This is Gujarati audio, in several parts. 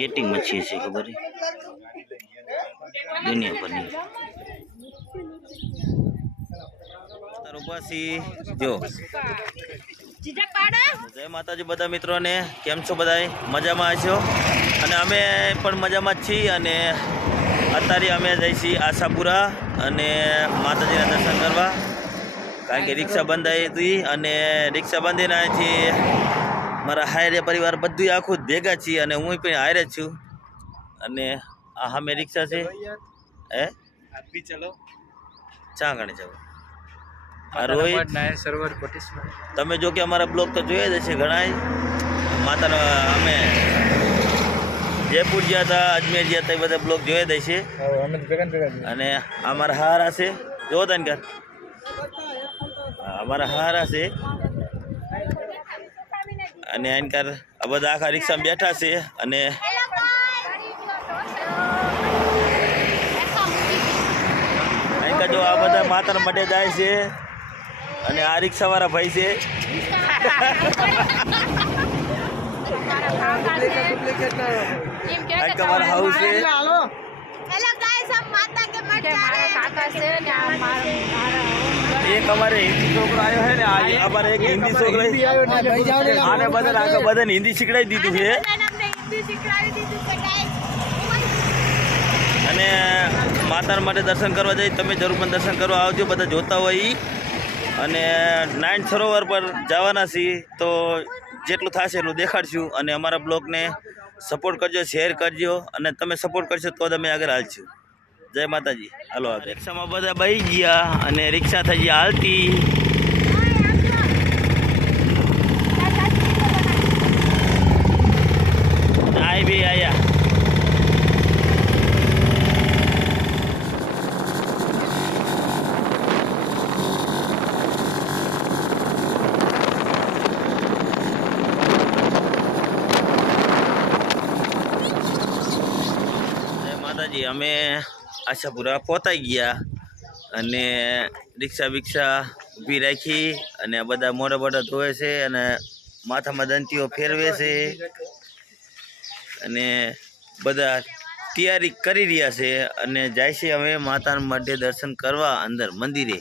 કેટિંગ મચ્છી છે ખબર છે દુનિયા પરની ઉપાસી જો જય માતાજી બધા મિત્રોને કેમ છો બધા મજામાં હશો અને અમે પણ મજામાં જ છીએ અને અત્યારે અમે જઈ છીએ આશાપુરા અને માતાજીના દર્શન કરવા કારણ કે રિક્ષા બંધાઈ હતી અને રિક્ષા બાંધીને અહીંથી મારા હાયરે પરિવાર બધું આખું જ ભેગા છીએ અને હું પણ હાયરે જ છું અને આ સામે રિક્ષા છે હે ચલો ચા ગણે જાવ રોહિત તમે જો કે અમારા બ્લોગ તો જોયા જ હશે ઘણા માતાના અમે જયપુર ગયા હતા અજમેર ગયા હતા એ બધા બ્લોગ જોયા જ હશે અને અમારા હારા છે જો તને કર અમારા હારા છે અને એનકાર આ બધા આખા રિક્ષામાં બેઠા છે અને એનકાર જો આ બધા માતાના માટે જાય છે અને આ રિક્ષાવાળા ભાઈ છે મારા હાઉસ છે એક અમારે હિન્દી છોકરો આવ્યો છે ને અમારે એક હિન્દી છોકરો આને બધાને હિન્દી શીખડાવી દીધું છે અને માતાના માટે દર્શન કરવા જઈ તમે જરૂર પણ દર્શન કરવા આવજો બધા જોતા હોય અને નાઇન સરોવર પર જવાના છીએ તો જેટલું થશે એટલું દેખાડશું અને અમારા બ્લોગને સપોર્ટ કરજો શેર કરજો અને તમે સપોર્ટ કરશો તો તમે આગળ હાલશું જય માતાજી હાલો રિક્ષામાં બધા બેસી ગયા અને રિક્ષા થઈ ગયા હાલતી આઈ બી આયા અમે આશાપુરા પહોંચાઈ ગયા અને રિક્ષા ઊભી રાખી અને આ બધા મોઢા ધોવે છે અને માથામાં દંતીઓ ફેરવે છે અને બધા તૈયારી કરી રહ્યા છે અને જાય છે અમે માતાના માટે દર્શન કરવા અંદર મંદિરે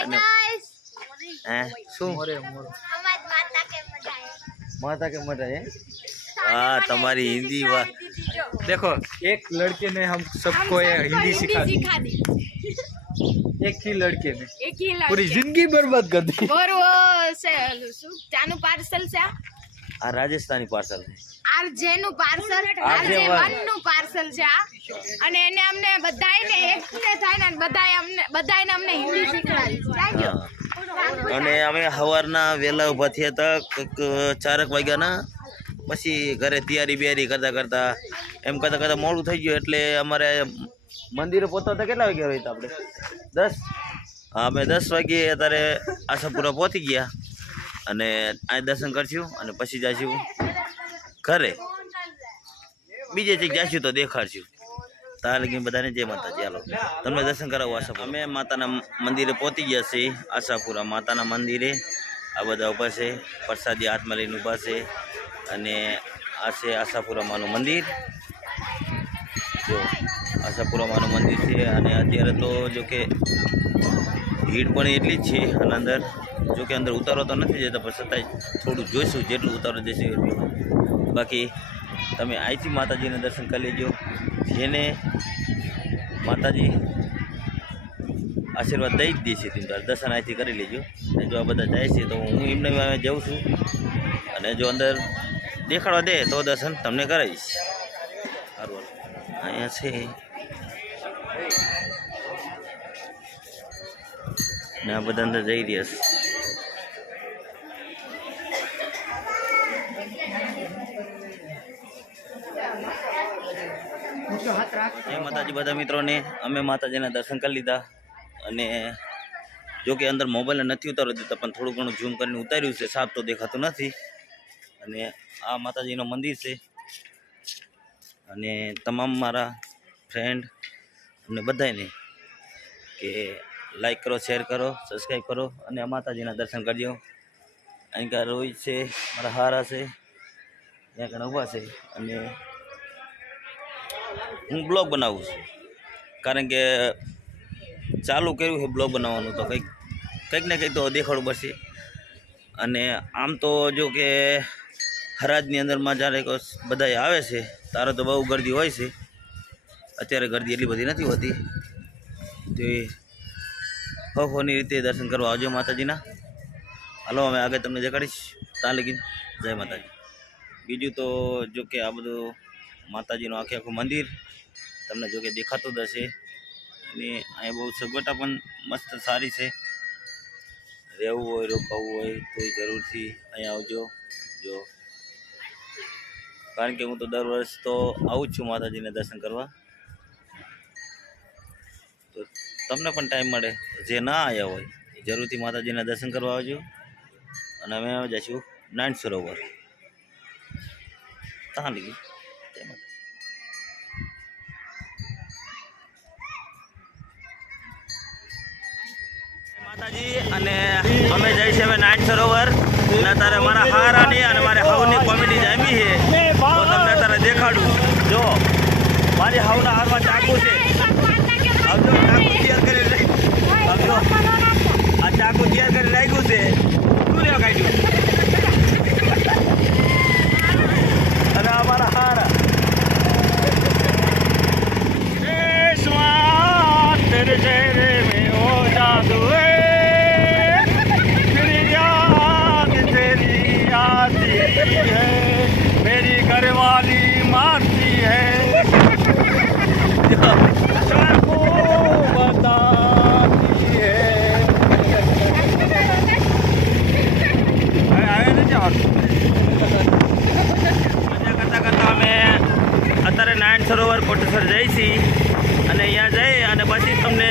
અને હે શું माता के मजा है हाँ तुम्हारी हिंदी बात देखो एक लड़के ने हम सबको हिंदी सिखा दी एक ही लड़के ने पूरी जिंदगी बर्बाद कर दी और वो से चानु पार्सल से आ राजस्थानी पार्सल है આરજે નું પાર્સલ આરજે 1 નું પાર્સલ છે આ અને એને અમને બધાયને એકને થાય ને બધાયને અમને હિન્દી શીખવાડી અને અમે સવારના વહેલા ઊભા થયા હતા 4 વાગ્યાના પછી ઘરે તૈયારી કરતા એમ કરતા મોડું થઈ ગયું એટલે અમારે મંદિરે પહોંચતા કેટલા વાગ્યા હોય આપણે 10 હા અમે 10 વાગ્યે અત્યારે આશાપુરા પહોંચી ગયા અને આ દર્શન કરશું અને પછી જઈશું ઘરે બીજે ચીક જઈશું તો દેખાડશું તાર લગી બધાને જય માતાજી હાલો તમને દર્શન કરાવો આશાપુરા અમે માતાના મંદિરે પહોંચી ગયા છીએ આશાપુરા માતાના મંદિરે આ બધા ઊભા છે પ્રસાદી હાથમાં લઈને ઊભા છે અને આ છે આશાપુરા માનું મંદિર જો આશાપુરા માનું મંદિર છે અને અત્યારે તો જો કે ભીડ પણ એટલી જ છે અને અંદર જો કે અંદર ઉતારો તો નથી જતા પણ છતાંય થોડું જોઈશું જેટલું ઉતારો જશે એટલું બાકી તમે અહીંથી માતાજીને દર્શન કરી લેજો જેને માતાજી આશીર્વાદ દઈ જ દેશે તેમ દર્શન અહીંથી કરી લેજો અને જો આ બધા જાય છે તો હું એમને જાઉં છું અને જો અંદર દેખાડવા દે તો દર્શન તમને કરાવીશ સારું અહીંયા છે ને આ બધા અંદર જઈ રહ્યા છે માતાજી બધા મિત્રોને અમે માતાજીના દર્શન કરી લીધા અને જો કે અંદર મોબાઈલ નથી ઉતારવા દેતા પણ થોડું ઘણું ઝૂમ કરીને ઉતાર્યું છે સાફ તો દેખાતું નથી અને આ માતાજીનું મંદિર છે અને તમામ મારા ફ્રેન્ડ અને બધાને કે લાઈક કરો શેર કરો સબસ્ક્રાઈબ કરો અને આ માતાજીના દર્શન કરજો અહીં રોહિત છે મારા હારા છે ત્યાં ઘણા ઊભા છે અને હું બ્લોગ બનાવું છું, કારણ કે ચાલુ કર્યું છે બ્લોગ બનાવવાનું, તો કંઈક ને કંઈક તો દેખાડવું પડશે. અને આમ તો જો કે હરાજની અંદરમાં જ્યારે બધા આવે છે ત્યારે તો બહુ ગરદી હોય છે. અત્યારે ગરદી એટલી બધી નથી હોતી. તો એ હવની રીતે દર્શન કરવા આવજો માતાજીના. હાલો અમે આગળ તમને દેખાડીશ. ત્યાં લગી જય માતાજી. બીજું તો જો કે આ બધું માતાજીનું આખું મંદિર તમને જો કે દેખાતું જ હશે. અને અહીંયા બહુ સગવડતા પણ મસ્ત સારી છે. રહેવું હોય રોકાવું હોય તો જરૂરથી અહીંયા આવજો. જો કારણ કે હું તો દર વર્ષ તો આવું જ છું માતાજીને દર્શન કરવા. તો તમને પણ ટાઈમ મળે, જે ના આવ્યા હોય એ જરૂરથી માતાજીના દર્શન કરવા આવજો. અને અમે આવી જઈશું નારાયણ સરોવર. ત્યાં લગી જય માતા. માતાજી અને અમે જઈશું હવે નારાયણ સરોવર. અને અત્યારે મારા હારાની અને મારે હાવની કોમેડી જામી છે, તો તમને અત્યારે દેખાડું. જો મારી હાવના હારમાં ચાકુ છે. આવજો, ચાકુ તૈયાર કરી આવજો. આ ચાકુ તૈયાર કરી લાગ્યું છે. શું લેવા કાઢ્યું? અને અમારા હારા तेरे चेहरे में हो जादू तेरी याद तेरी आती है मेरी घरवाली मारती है सबको बताती है. મજા કરતા કરતા અમે અત્યારે નારાયણ સરોવર કોટેશ્વર જઈએ છીએ. અને અહીંયા જઈ અને પછી તમને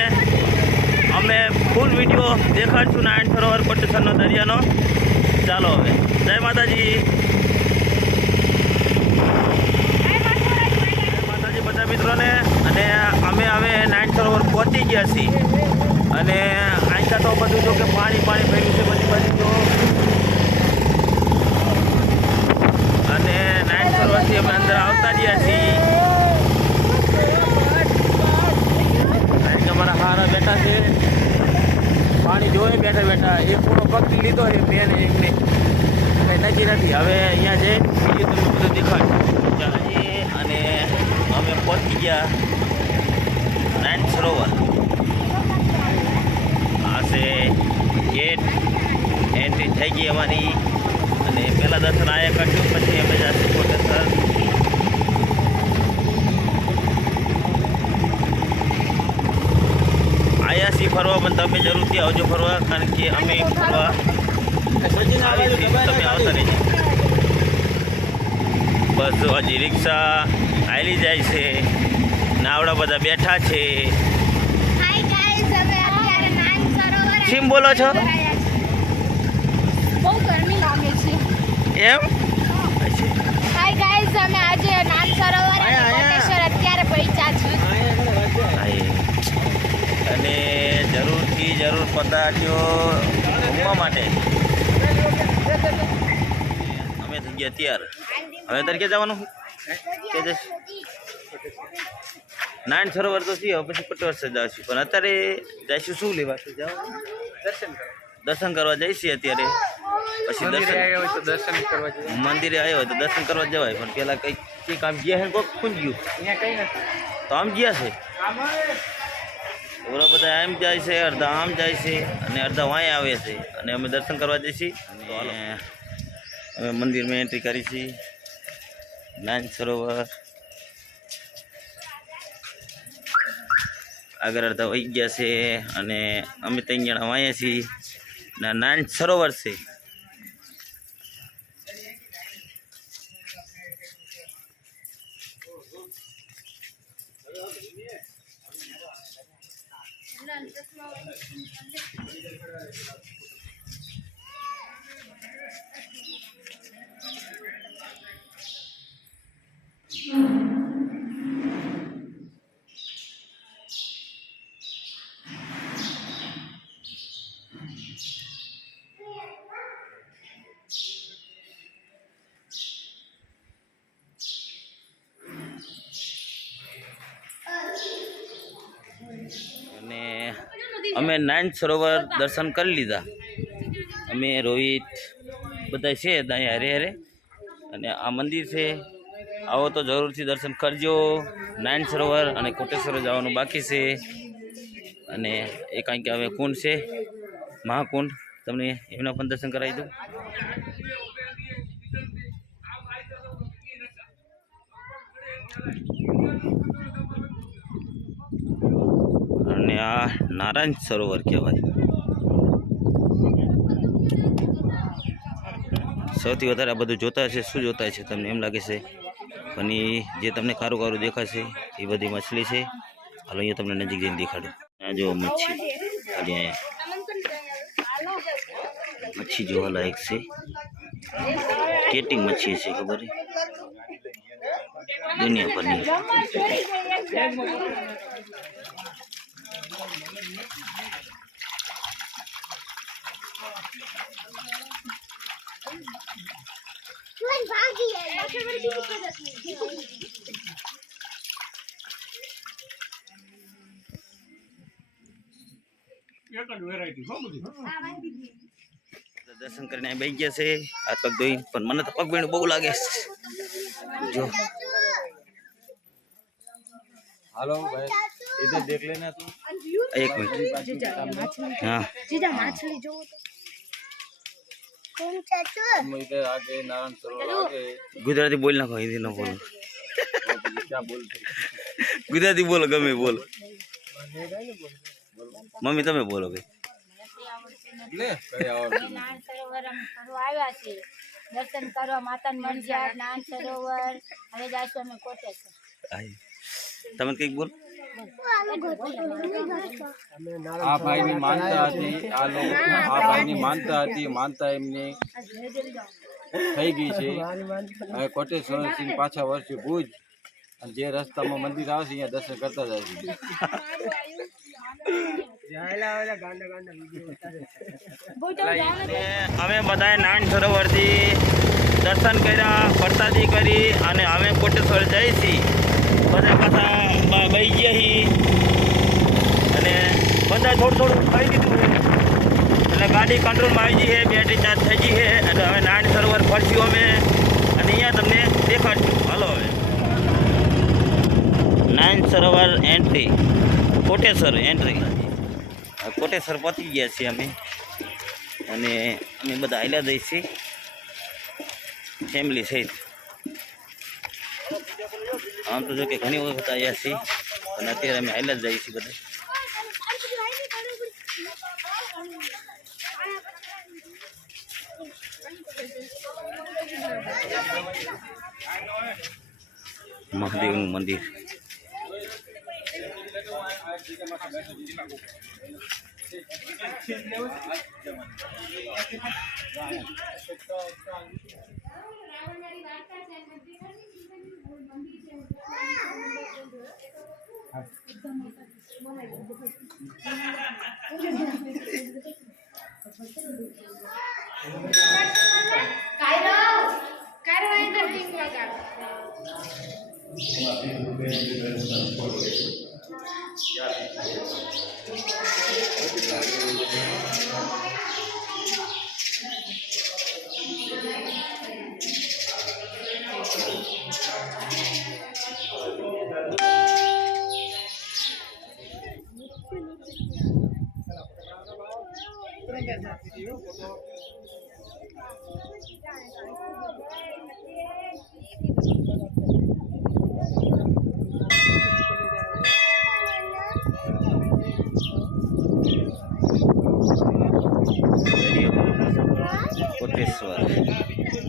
અમે ફૂલ વિડીયો દેખાડશું નારાયણ સરોવર કોટેશ્વરનો દરિયાનો. ચાલો હવે જય માતાજી. જય માતાજી બધા મિત્રોને. અને અમે હવે નારાયણ સરોવર પહોંચી ગયા છીએ. અને અહીંયા તો બધું જો કે પાણી ભર્યું છે બધી બાજુ તો. અને નારાયણ સરોવરથી અમે અંદર આવતા ગયા છીએ. અમારા હારા બેઠા છે, પાણી જોઈ બેઠા બેઠા. એક પૂરો પગ લીધો છે મેન એકને, કંઈ નક્કી નથી. હવે અહીંયા જઈ બીજું તમને બધું દેખાડ્યું. અને અમે પહોંચી ગયા નારાયણ સરોવર. આ છે ગેટ, એન્ટ્રી થઈ ગઈ અમારી. અને પહેલાં દર્શન આયા કરશું, પછી અમે જઈશું કોટેશ્વર. આયાસી ફરવા પણ તમે જરૂરથી આવજો ફરવા, કારણ કે અમે ફરવા તમે આવતા રહેજો. બસ હજી રિક્ષા હાલી જાય છે, નાવડા બધા બેઠા છે. શીમ બોલો છો? બહુ ગરમી લાગે છે એમ? હાય ગાઈઝ, અમે આજે નારાયણ સરોવર અને કોટેશ્વર અત્યારે પહોંચ્યા છીએ. અને જરૂર પધારજો ઘૂમવા માટે. અમે થઈ ગયા તૈયાર. હવે તરીકે જવાનું કે નારાયણ સરોવર તો છીએ, પછી કોટેશ્વર જઈશું. પણ અત્યારે જઈશું શું લેવા? દર્શન કરવા જઈશું અત્યારે. પછી દર્શન કરવા મંદિરે આવ્યો હોય તો દર્શન કરવા જવાય. પણ પેલા કંઈક આમ ગયા છે, કોઈક ખૂંજ ગયું તો આમ ગયા છે. ઓરા બધા એમ જાય છે, અડધા આમ જાય છે, અને અડધા વાંય આવે છે. અને અમે દર્શન કરવા જઈશું. અને અમે મંદિરમાં એન્ટ્રી કરી છે. નારાયણ સરોવર આગળ અડધા વહી ગયા છે. અને અમે 3 જણા વાંયા છીએ. નારાયણ સરોવર છે. અમે નારાયણ સરોવર દર્શન કરી લીધા. અમે રોહિત બધા છે ત્યાં હારે હારે, અને આ મંદિર છે. આવો તો જરૂરથી દર્શન કરજો. નારાયણ સરોવર અને કોટેશ્વર જવાનું બાકી છે. અને એ કાંઈ કે હવે કુંડ છે, મહાકુંડ, તમને એમના પણ દર્શન કરાવી દઉં. અને આ નારાયણ સરોવર કહેવાય. સૌથી વધારે આ બધું જોતા છે. શું જોતા છે તમને એમ લાગે છે, પણ એ જે તમને કારું કારું દેખાશે એ બધી મછલી છે. હાલો અહીંયા તમને નજીક જઈને દેખાડું. આ જો મચ્છી, ખાલી અહીંયા મચ્છી જોવાલાયક છે. કેટિંગ મચ્છી છે, ખબર છે, દુનિયા ભરની. દર્શન કરીને બેસી ગયા છે, હાથ પગ ધોઈ. પણ મને તો પગ બેનું બહુ લાગે છે. જો हेलो भाई, इधर देख लेना तू. એક મિનિટ. હા, हम इधर आके नारायण सरोवर आके ગુજરાતી બોલ નાખો, હિન્દી ન બોલો. क्या बोलते ગુજરાતી બોલો, ગમે બોલો. મમ્મી તમે બોલો ભાઈ. ले कहीं और નારાયણ સરોવર અમે ફરવા આવ્યા છે, દર્શન કરવા માતાનું મંદિર, નારાયણ સરોવર. હવે જાશું અમે કોટેશ્વર. તમે કંઈક બોલ. આ ભાઈની માનતા હતી, આ લોકો આ ભાઈની માનતા હતી, માનતા એમને થઈ ગઈ છે. હવે કોટેશ્વરથી પાછા વર્ષે ભુજ, અને જે રસ્તામાં મંદિર આવશે અહીંયા દર્શન કરતા જાય છે. અમે બધાએ નારાયણ સરોવરથી દર્શન કર્યા, પ્રસાદી કરી, અને અમે કોટેશ્વર જઈએ છીએ. બધા પાછા બહી ગયા છીએ, અને બધા થોડું થોડું ખાઈ દીધું છે. એટલે ગાડી કંટ્રોલમાં આવી ગઈ છે, બેટરી ચાર્જ થઈ ગઈ છે. એટલે હવે નારાયણ સરોવર ફરશું અમે, અને અહીંયા તમને દેખાડશું. હાલો હવે નારાયણ સરોવર એન્ટ્રી, કોટેશ્વર એન્ટ્રી. કોટેશ્વર પહોંચી ગયા છીએ અમે, અને અમે બધા હાલ્યા જઈએ છીએ ફેમિલી સહિત. આમ તો જો કે ઘણી વખત આવ્યા છીએ, અને અત્યારે અમે હાલ્યા જ જઈએ છીએ બધા. મહાદેવનું મંદિર. કોટેશ્વર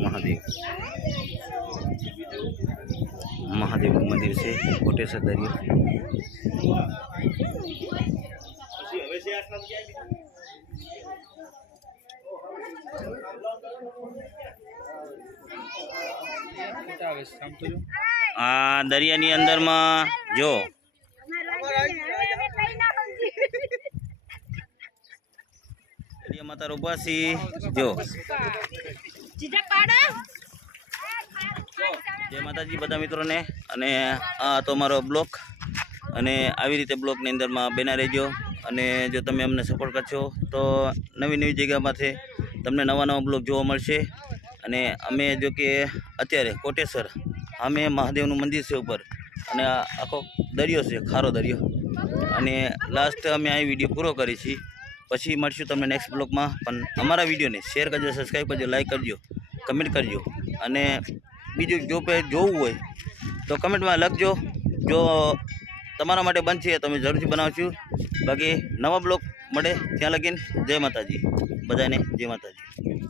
મહાદેવ, મહાદેવનું મંદિર છે કોટેશ્વર દરિયો. આ દરિયાની અંદરમાં જો દરિયા માતા ઉપાસી જો. જય માતાજી બધા મિત્રોને. અને આ તો મારો બ્લોગ, અને આવી રીતે બ્લોગની અંદરમાં બના રહેજો. અને જો તમે અમને સપોર્ટ કરશો તો નવી નવી જગ્યામાંથી તમને નવા નવા બ્લોગ જોવા મળશે. અને અમે જો કે અત્યારે કોટેશ્વર અમે મહાદેવનું મંદિર છે ઉપર, અને આ આખો દરિયો છે, ખારો દરિયો. અને લાસ્ટ અમે આ વિડીયો પૂરો કરી છીએ. પછી મળશું તમને નેક્સ્ટ બ્લોગમાં. પણ અમારા વિડીયોને શેર કરજો, સબસ્ક્રાઈબ કરજો, લાઈક કરજો, કમેન્ટ કરજો. અને બીજું જો જોવું હોય તો કમેન્ટમાં લખજો. જો તમારા માટે બનશે તો અમે જરૂરથી બનાવશું. બાકી નવા બ્લોગ મળે ત્યાં લગીને જય માતાજી, બધાને જય માતાજી.